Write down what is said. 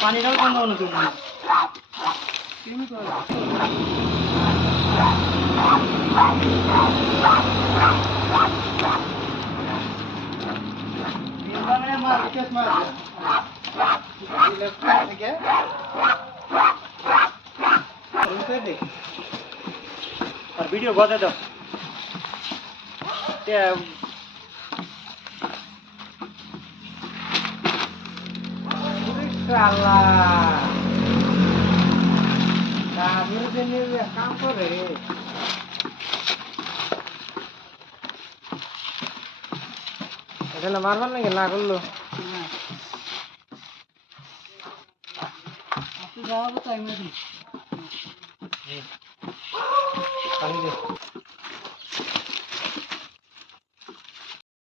পানিটাও বন্ধ হলো তুমি ভিডিও বদলে দাও কাম করে এটা মারবার নাকি না করলো যাবো তাই